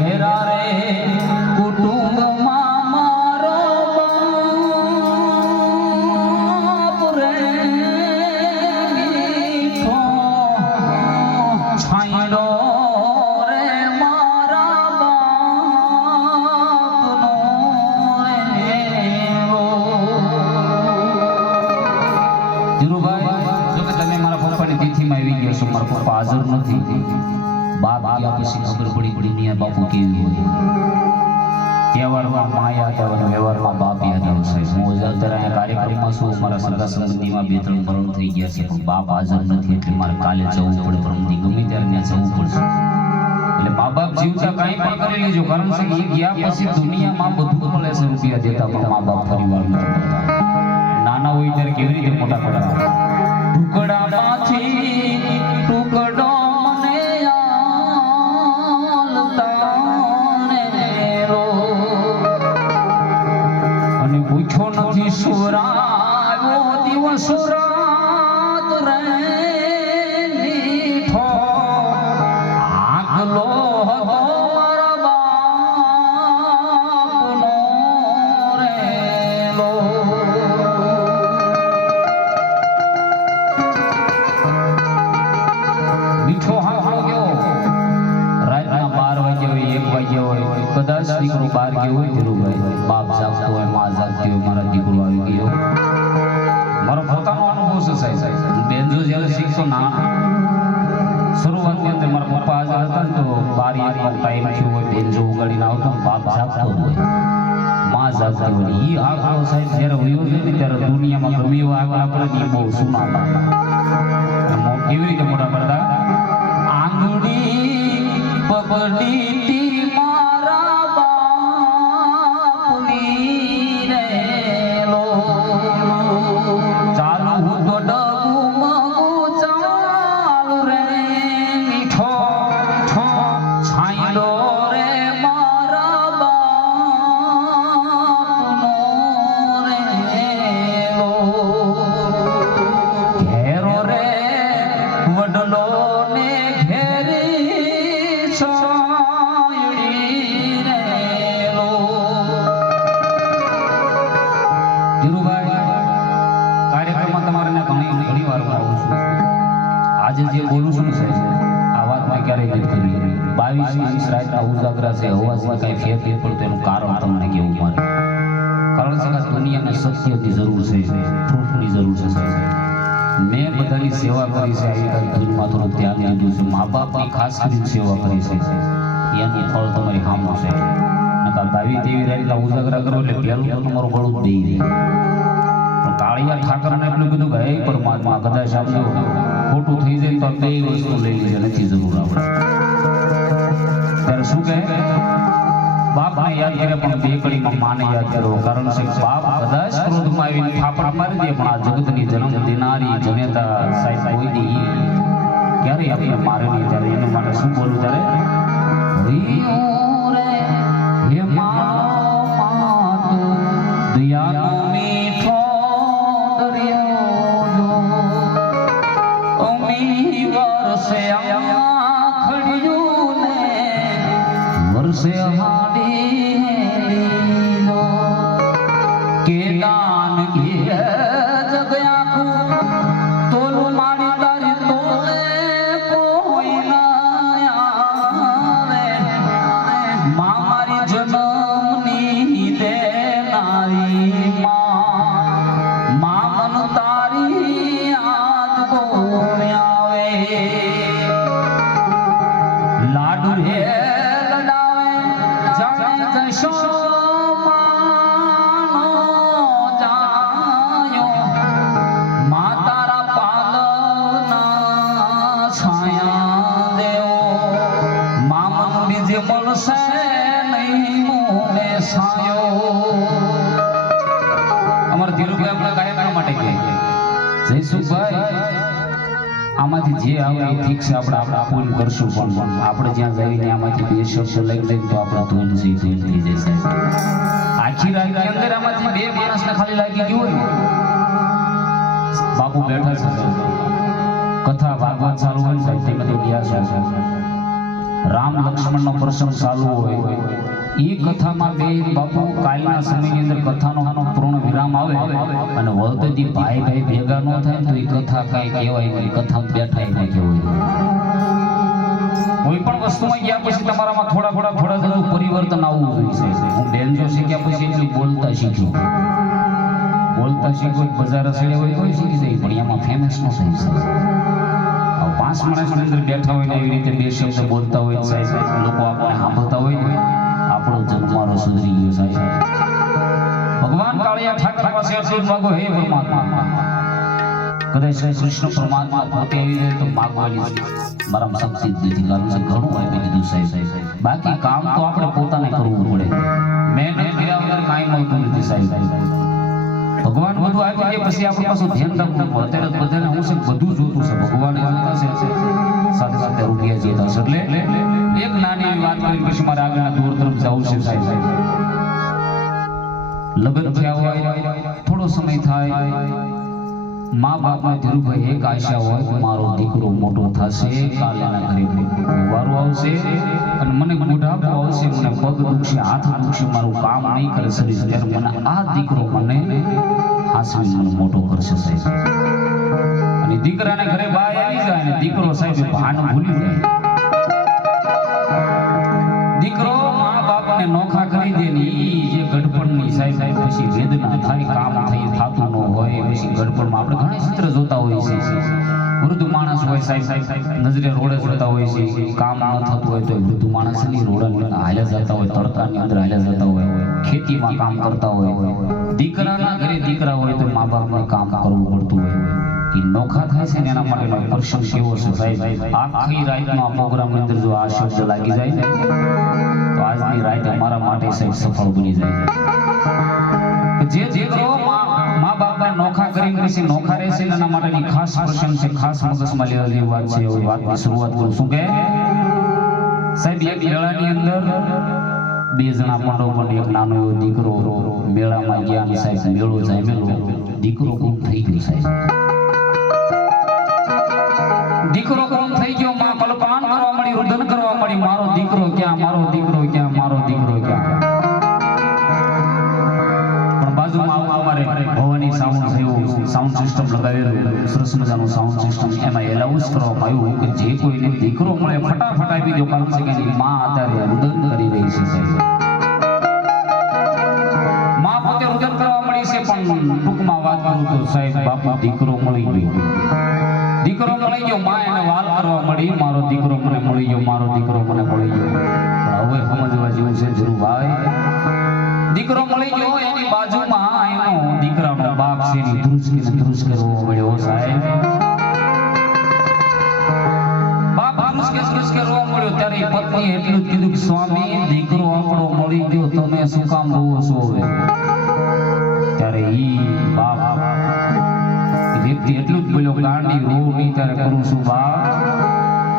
ઘેરા રે કુટુંબમાં મારો બાપ રે મીઠો છાંયડો રે મારા બાપનો રેલો. ધીરુભાઈ જો કે તમે મારા પપ્પાની તિથિમાં આવી ગયા છો, મારા પપ્પા હાજર નથી. બાપ ગયા પછી ખબર પડી મિયા બાપુ કેવી હોય. તહેવારમાં માયા તહેવાર વ્યવહારમાં બાપ યાદ આવશે. હું અત્યારે અહીંયા કાર્યક્રમમાં છું, મારા સગા સંબંધીમાં 2-3 મરણ થઈ ગયા છે, પણ બાપ હાજર નથી એટલે મારે કાલે જવું પડે. પરમથી ગમે ત્યારે ત્યાં જવું પડશે. એટલે મા બાપ જીવતા કાંઈ પણ કરી લેજો, કારણ કે એ ગયા પછી દુનિયામાં બધું મળે છે. રૂપિયા દેતા પણ મા બાપ પરિવાર નથી કરતા. નાના હોય ત્યારે કેવી રીતે મોટા કર્યા. ટુકડામાંથી ટુકડો સુરાયો દિવસ રાત રે મીઠો આગલો હતો મારા બાપનો રેલો. મીઠો હાલો ગયો. રાતના 12 વાગ્યા હોય, 1 વાગ્યા હોય, કદાચ દીકરો બહાર ગયો હોય. ધીરુભાઈ બાપ જાગતો હોય, માં જાગતી હોય, મારા દીકરો આવી ગયો. મારો પોતાનો અનુભવ છે સાહેબ. બેનજો જ્યારે શીખતો ના શરૂઆતની અંદર મારા પપ્પા હાજર હતા ને, તો 12-1 ટાઈમ થયો હોય, બેનજો ઉગાડીને આવતો, બાપ જાગતો હોય, માં જાગતી હોય. એ આંકડો સાહેબ જ્યારે વયો છે ને ત્યારે દુનિયામાં ગમે એવો આંકડા પડે ને એ બહુ સુના કેવી રીતે મોટા પડતા. આંગળી પકડી મારા બાપની રેલો. ચાલુ તો ડગું ચાલુ રે મીઠો છાંયડો રે મારા બાપનો રેલો. ઘેરો રે વડલો ને ઘેરી છાંયડી રેલો. ધીરુભાઈ કાર્યક્રમમાં તમારે ઘણી વાર આવું છું. આજે જે બોલું છું ને સાહેબ, આ વાત મેં ક્યારેય નથી કરી. 22 રાતના ઉજાગરા છે, અવાજમાં કાંઈ ફેર નહીં પડતો. એનું કારણ તમને કેવું મારે, કારણ છે કે દુનિયાને સત્યની જરૂર છે, પ્રૂફની જરૂર છે સાહેબ. મેં બધાની સેવા કરી છે, આવી ધૂનમાં થોડું ધ્યાન દીધું છે. મા બાપની ખાસ કરીને સેવા કરી છે, એનું ફળ તમારી સામે છે. નકર 22 રાતના ઉજાગરા કરો એટલે પહેલું તો તમારું ગળું જ દઈ દે. પણ કાળિયા ઠાકરને એટલું કીધું કે હે પરમાત્મા, કદાચ આપજો ખોટું થઈ જાય તો 2 વસ્તુ લઈ લેજે, નથી જરૂર આપણે. ત્યારે શું કહે, બાપને યાદ કરે પણ 2 કડીમાં માને યાદ કરો. કારણ છે બાપ કદાચ ક્રોધમાં આવીને થાપડ મારી દે, પણ આ જગતની જન્મ દેનારી જનેતા સાહેબ કોઈ દી ક્યારેય આપણે મારે નહીં. ત્યારે એના માટે શું બોલું, ત્યારે હે માત દયાનો મીઠો દરિયો જો અમી વરસે ખડ્યું ને વરસે હાડી લીલો કે દાન કે જગ્યા તોલું મારી તારી તોલે કોઈ ના આવે. માં મારી જન્મની દેનારી માં મન તારી યાદ બહુ આવે. લાડુ હે લડાવે જાણે જશો માનો જાયો. માં તારા પાલના છાયા દેવો. માં મન બીજે મળશે નહીં મોને છાયો. અમારા ધીરુભાઈ આપણા કાર્યક્રમ માટે કહે જયસુખભાઈ, આમાંથી જે આવે એ ઠીક છે, આપણે પૂર્ણ કરશું, પણ આપણે જ્યાં જઈને આમાંથી 2 શબ્દ લઈ લઈને તો આપણા ધૂન થઈ જશે. આખી રાતની અંદર આમાંથી 2 માણસને ખાલી લાગી ગયું હોય. બાપુ બેઠા છે, કથા ભાગવત ચાલુ હોય સાહેબ, તમે તો ગયા છો. રામ લક્ષ્મણનો પ્રસંગ ચાલુ હોય એ કથામાં બે બાપુ કાલના સમયની અંદર કથાનો પૂર્ણ વિરામ આવે અને વળતેથી ભાઈ ભાઈ ભેગા ન થાય તો એ કથા કાંઈ કહેવાય નહીં, કથા બેઠા ન કહેવાય. કોઈ પણ વસ્તુમાં ગયા પછી તમારામાં થોડા થોડું પરિવર્તન આવવું જોઈએ. હું બેનજો શીખ્યા પછી એટલું બોલતા શીખ્યો બજાર રસડે હોય તો શીખી જાય, પણ એમાં ફેમસ ન થઈ શકે. પાંચ માણસની અંદર બેઠા હોય ને એવી રીતે બે શબ્દ બોલતા હોય સાહેબ, લોકો આપણને સાંભળતા હોય ને આપણો જન્મારો સુધરી ગયો સાહેબ. ભગવાન કાળિયા ઠાકર પાસે એટલું જ માગો, હે પરમાત્મા, કદાચ કૃષ્ણ પરમાત્મા પોતે આવી જાય તો માગવાની મારા શક્તિ જ નથી, કારણ કે ઘણું આપી દીધું સાહેબ. બાકી કામ તો આપણે પોતાને કરવું પડે, મહેનત કર્યા વગર કાંઈ મળતું નથી સાહેબ. ભગવાન બધું આપી દે પછી આપણે પાછું ધ્યાન રાખવું પડે. અત્યારે બધાને હું છે બધું જોતું છે, ભગવાન જોતા છે સાથે સાથે રૂપિયા જોતા છે. એટલે એક નાની એવી વાત કરી પછી મારે આગળના દૂર તરફ જવું છે સાહેબ. લગ્ન થયા હોય, થોડો સમય થાય, મા બાપને ધીરુભાઈ એક આશા હોય કે મારો દીકરો મોટો થશે, કાલે એના ઘરે વારો આવશે અને મને બુઢાપો આવશે, મને પગ દુખશે, હાથ દુખશે, મારું કામ નહીં કરે શરીર, ત્યારે મને આ દીકરો મને હાસવી મને મોટો કરશે સાહેબ. અને દીકરાને ઘરે બાય આવી જાય ને દીકરો સાહેબ ભાન ભૂલી જાય. દીકરો મા બાપને નોખા કરી દે ને ઈ જે ગડપણની સાહેબ પછી વેદના થાય, કામ થઈ થાતું ન હોય, પછી ગડપણમાં આપણે ઘણા ચિત્ર જોતા હોઈએ છીએ. વૃદ્ધ માણસ હોય સાહેબ, નજરે રોડે જોતા હોય છે, કામ ન થતું હોય તો વૃદ્ધ માણસની રોડે હાલ્યા જતા હોય, તડકાની અંદર હાલ્યા જતા હોય, ખેતીમાં કામ કરતા હોય. દીકરાના ઘરે દીકરા હોય તો મા બાપને કામ કરવું પડતું હોય. એ નોખા થાય છે ને એના માટેનો પ્રસંગ કેવો છે સાહેબ. આખી રાતનો આ પ્રોગ્રામની અંદર જો આ શબ્દ લાગી જાય ને તો આજની રાત અમારા માટે સાહેબ સફળ બની જાય. જે દીકરો મા બાપના નોખા કરીને પછી નોખા રહેશે એના માટેની ખાસ પ્રસંગ છે, ખાસ મગજમાં લેવા જેવી વાત છે. એ વાતની શરૂઆત કરું છું કે સાહેબ એક મેળાની અંદર બે જણા પાંડવો એક નાનો એવો દીકરો મેળામાં ગયા અને સાહેબ મેળો જામેલો, દીકરો ગુમ થઈ ગયો સાહેબ. દીકરો ગુમ થઈ ગયો, માં કલ્પાન કરવા મળી, રુદન કરવા મળી, મારો દીકરો ક્યાં, મારો દીકરો ક્યાં, મારો દીકરો ક્યાં. પણ બાજુમાં અમારે ભવાની સાઉન્ડ સિસ્ટમ લગાવેલું, સરસ મજાનું સાઉન્ડ સિસ્ટમ, એમાં એલાઉન્સ કરવામાં આવ્યું કે જે કોઈને દીકરો મળે ફટાફટ આપી દો, કારણ કે એની માં અત્યારે રુદન કરી રહી છે સાહેબ. માં પોતે રુદન કરવા મળી છે, પણ ટૂંકમાં વાત કરું તો સાહેબ બાપુ દીકરો મળી ગયો. દીકરો મળી ગયો, માં એને વાલ કરવા મળી, મારો દીકરો મને મળી ગયો, મારો દીકરો મને મળી ગયો. પણ હવે સમજવા જેવું છે ધીરુભાઈ, દીકરો મળી ગયો, એની બાજુમાં એનો દીકરાનો બાપ છે એની ધ્રુસ કરવો મળ્યો સાહેબ. બાપ ધ્રુસ કરવો મળ્યો ત્યારે પત્ની એટલું કીધું કે સ્વામી દીકરો આપણો મળી ગયો, તમે શું કામ રોવો છો? ત્યારે ઈ બાપ વ્યક્તિ એટલું જ બોલ્યો, ગાંડી રોવ નહીં ત્યારે કરું છું બાપ.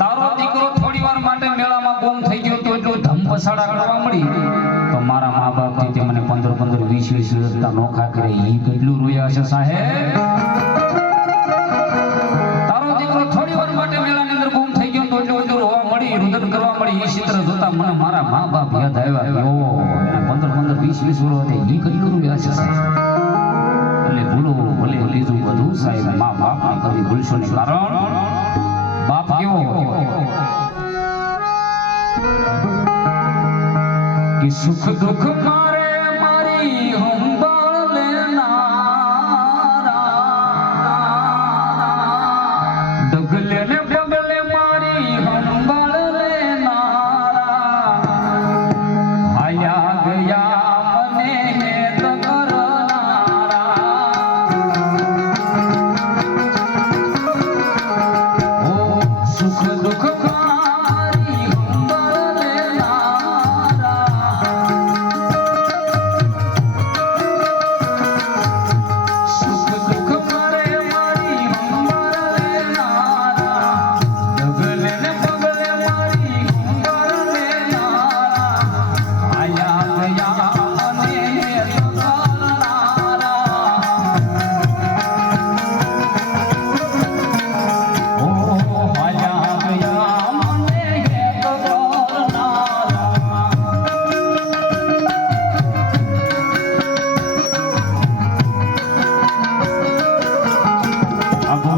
તારો દીકરો થોડી વાર માટે મેળામાં ગુમ થઈ ગયો તો એટલું ધમપછાડા કરવા મળી, તો મારા મા બાપ થી તે મને 15-15, 20-20 વર્ષના નોખા કરે, ઈ કેટલું રોયા છે સાહેબ. તારો દીકરો થોડી વાર માટે મેળાની અંદર ગુમ થઈ ગયો તો એટલું બધું રોવા મળી, રુદન કરવા મળી. ઈ ચિત્ર જોતા મને મારા મા બાપ યાદ આવ્યા. ઓ 15-15, 20-20 વર્ષ હતી, ઈ કેટલું રોયા છે સાહેબ. એટલે ભૂલો ભલે લીધું બધું સાહેબ, મા બાપ કદી ભૂલશો નહીં, કારણ બાપ કેવો કે સુખ દુઃખ મારે મારી સંભાળ લેનારા, ડગલે ને પગલે મારી સંભાળ લેનારા, હાયા ગયા મને હેત કરનારા. ઓ સુખ દુઃખ મારી સંભાળ લેનારા, સુખ દુઃખ કરે મારી સંભાળ લેનારા,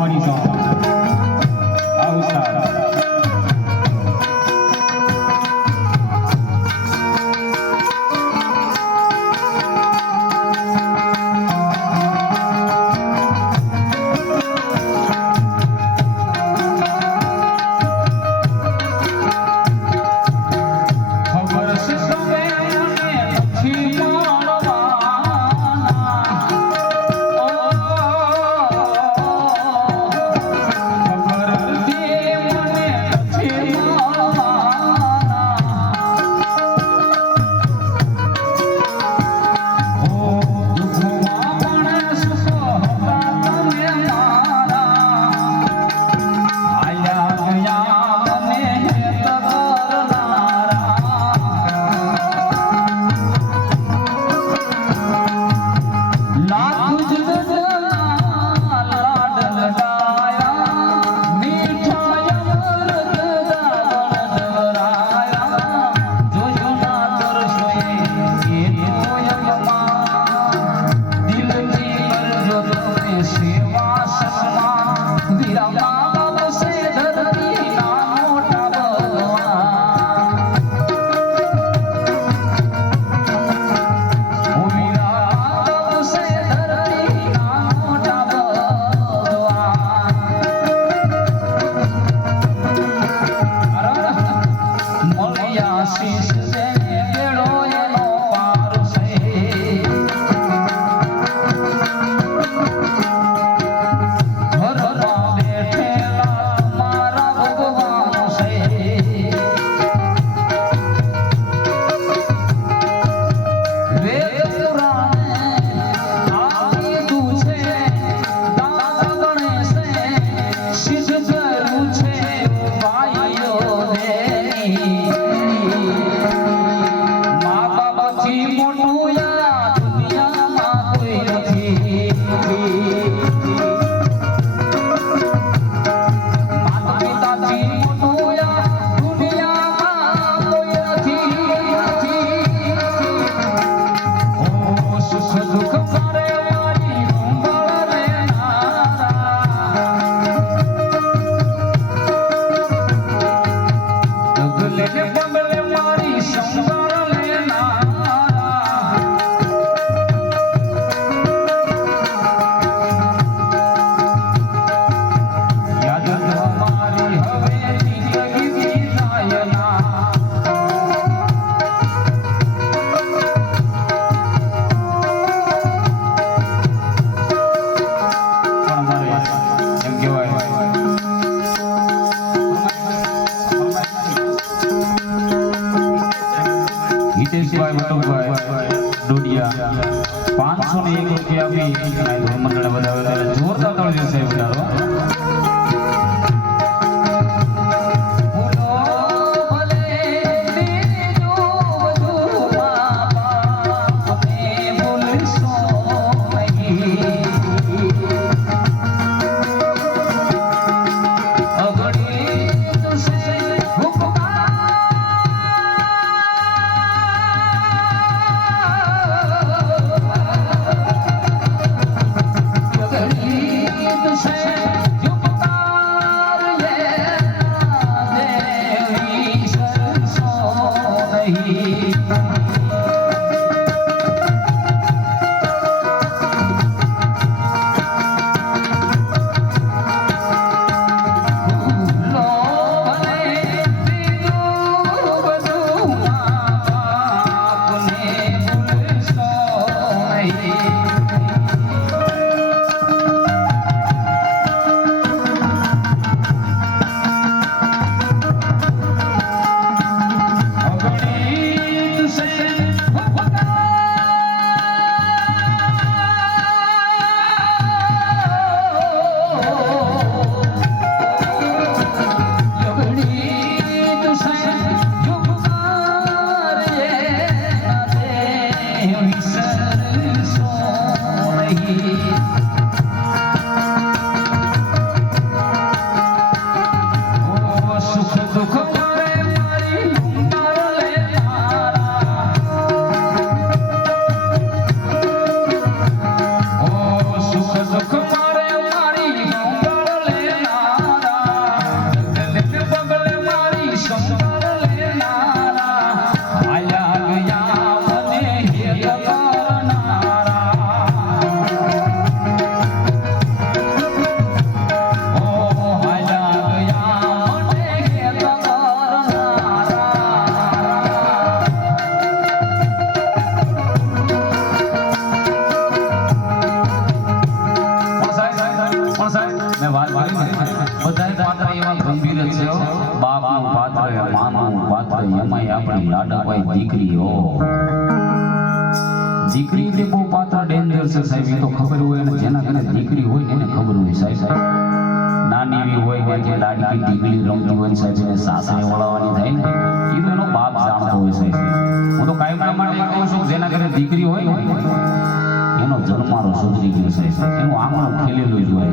ભવાની છો આ વિસ્તાર હિતેશભાઈ વટુભાઈ ડોડિયા 501 રૂપિયા આપી મંડળ વધારે જોરદાર તળિયો છે વધારો Say બધાય પાત્ર એવા ગંભીર જ છે હો. બાપનું પાત્ર, માનું પાત્ર, એમાંય આપણી લાડકવાઈ દીકરી હો. દીકરી એટલે બહુ પાત્ર ડેન્જર છે સાહેબ. એ તો ખબર હોય અને જેના ઘરે દીકરી હોય ને એને ખબર હોય સાહેબ. નાની એવી હોય ને જે લાડકી દીકરી રમતી હોય ને સાહેબ એને સાસરે વળાવવાની થાય ને એ તો એનો બાપ જાણતો હોય સાહેબ. હું તો કાયમ માટે કહું છું જેના ઘરે દીકરી હોય ને એનો જન્મારો સુધરી ગયો સાહેબ. એનું આંગણું ખીલેલું જ હોય.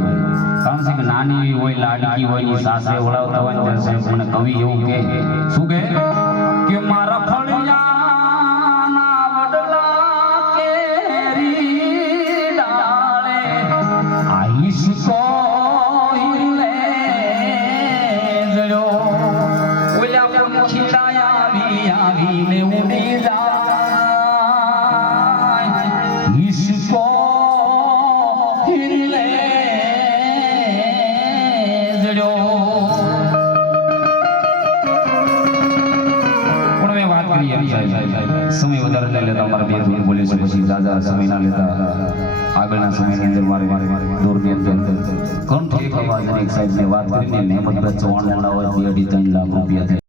કારણ કે નાની એવી હોય લાડકી હોય ને સાસરે વળાવતા હોય ને સાહેબ મને કવિ એવું કે શું કે મારા ફળિયાના વડલા કેરી ડાળે આઈશ કો આવીને ઉડી જાય ઈસકો હિરલે જડ્યો. પણ મેં વાત કરી એમ સમય વધારે લઈ લેતા મારા બે મિનિટ બોલે છે પછી દાદા સમય ના લેતા આગળના સમયની અંદર મારે દૂરની અંદર કંઠ એક અવાજ અને એક સાહેબને વાત કરીને નેમતભાઈ ચૌહાણના અવાજથી 2.5-3 લાખ રૂપિયા